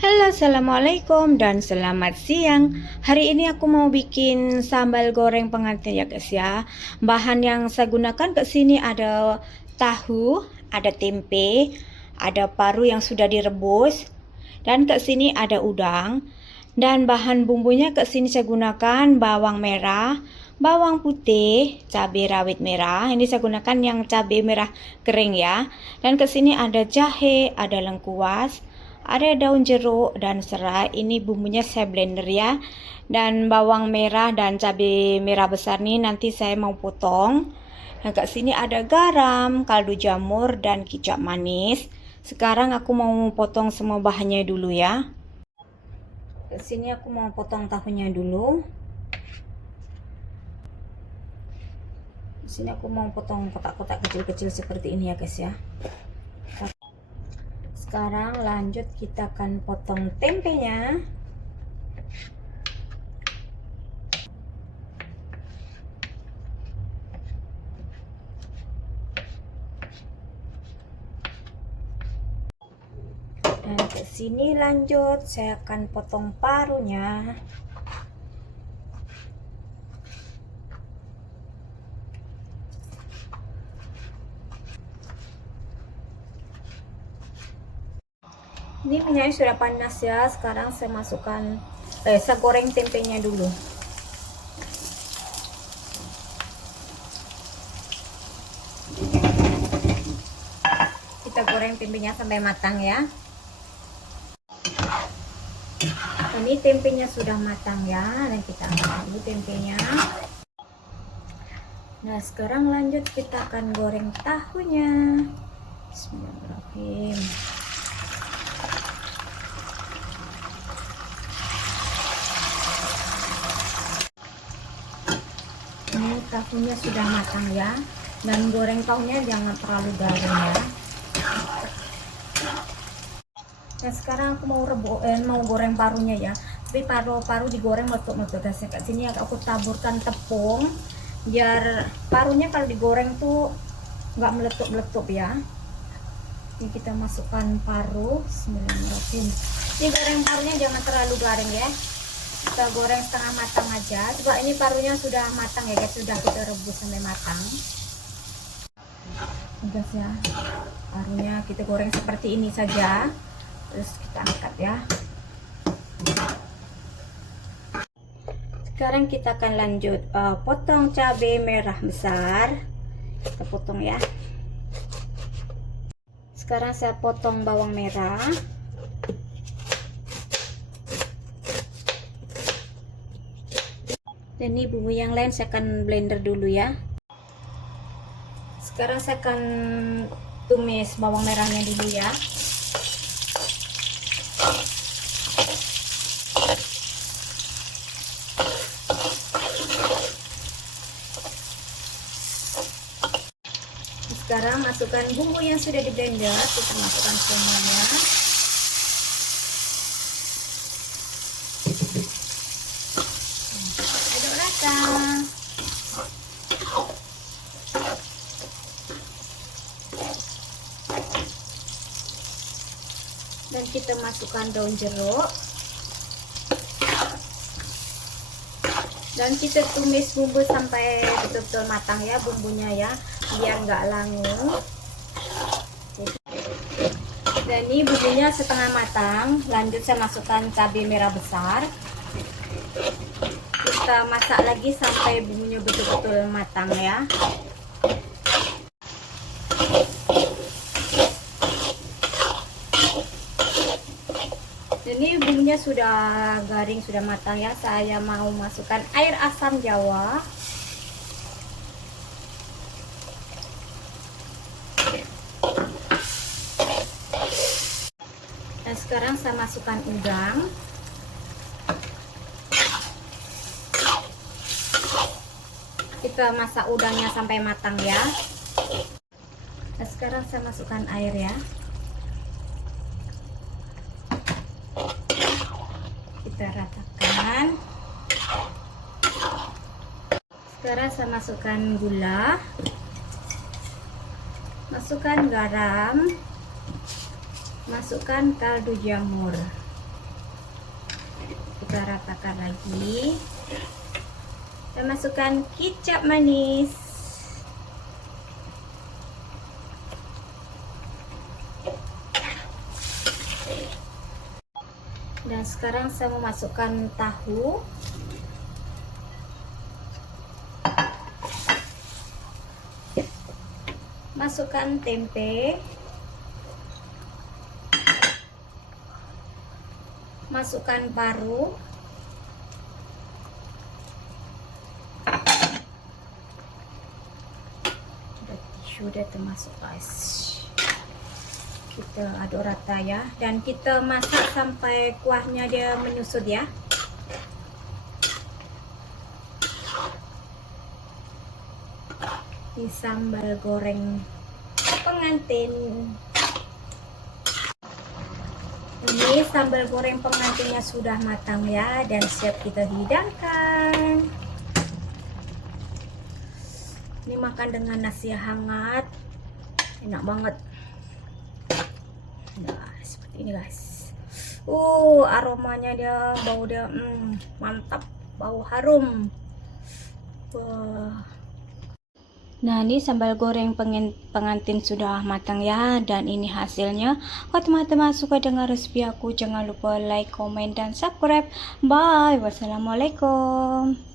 Halo, assalamualaikum dan selamat siang. Hari ini aku mau bikin sambal goreng pengantin ya guys ya. Bahan yang saya gunakan ke sini ada tahu, ada tempe, ada paru yang sudah direbus, dan ke sini ada udang. Dan bahan bumbunya ke sini saya gunakan bawang merah, bawang putih, cabai rawit merah. Ini saya gunakan yang cabai merah kering ya. Dan ke sini ada jahe, ada lengkuas, ada daun jeruk dan serai. Ini bumbunya saya blender ya. Dan bawang merah dan cabai merah besar nih nanti saya mau potong. Nah, ke sini ada garam, kaldu jamur dan kicap manis. Sekarang aku mau potong semua bahannya dulu ya. Ke sini aku mau potong tahunya dulu. Di sini aku mau potong kotak-kotak kecil-kecil seperti ini ya guys ya. Sekarang lanjut kita akan potong tempenya. Nah, ke sini lanjut saya akan potong parunya. Ini minyaknya sudah panas ya. Sekarang saya masukkan saya goreng tempenya dulu. Kita goreng tempenya sampai matang ya. Ini tempenya sudah matang ya, dan kita angkat dulu tempenya. Nah, sekarang lanjut kita akan goreng tahunya. Bismillahirrahmanirrahim. Ini tahunya sudah matang ya, dan goreng tahunya jangan terlalu garing ya. Nah, sekarang aku mau goreng parunya ya. Tapi paru digoreng meletup-meletup guys. Ke sini aku taburkan tepung biar parunya kalau digoreng tuh nggak meletup-meletup ya. Ini kita masukkan paru. Bismillahirrahmanirrahim. Ini goreng parunya jangan terlalu garing ya. Kita goreng setengah matang aja. Coba ini parunya sudah matang ya guys. Sudah kita rebus sampai matang. Guys ya, parunya kita goreng seperti ini saja. Terus kita angkat ya. Sekarang kita akan lanjut potong cabai merah besar. Kita potong ya. Sekarang saya potong bawang merah. Dan ini bumbu yang lain saya akan blender dulu ya. Sekarang saya akan tumis bawang merahnya dulu ya. Sekarang masukkan bumbu yang sudah di blender, kita masukkan semuanya. Aduk rata. Dan kita masukkan daun jeruk. Dan kita tumis bumbu sampai betul-betul matang ya bumbunya ya, biar nggak langu. Dan ini bumbunya setengah matang. Lanjut saya masukkan cabai merah besar. Kita masak lagi sampai bumbunya betul-betul matang ya. Ini bumbunya sudah garing, sudah matang ya. Saya mau masukkan air asam jawa. Dan sekarang saya masukkan udang. Kita masak udangnya sampai matang ya. Dan sekarang saya masukkan air ya. Kita ratakan. Sekarang saya masukkan gula, masukkan garam, masukkan kaldu jamur. Kita ratakan lagi dan masukkan kecap manis. Dan sekarang saya memasukkan tahu. Masukkan tempe. Masukkan paru. Sudah termasuk guys. Kita aduk rata ya, dan kita masak sampai kuahnya dia menyusut ya. Di sambal goreng pengantin. Ini sambal goreng pengantinnya sudah matang ya, dan siap kita hidangkan. Ini makan dengan nasi hangat, enak banget. Nah, seperti ini guys. Aromanya dia, bau dia mantap, bau harum. Wah. Nah, ini sambal goreng pengantin sudah matang ya, dan ini hasilnya. Kalau teman-teman suka dengan resep aku, jangan lupa like, comment, dan subscribe. Bye. Wassalamualaikum.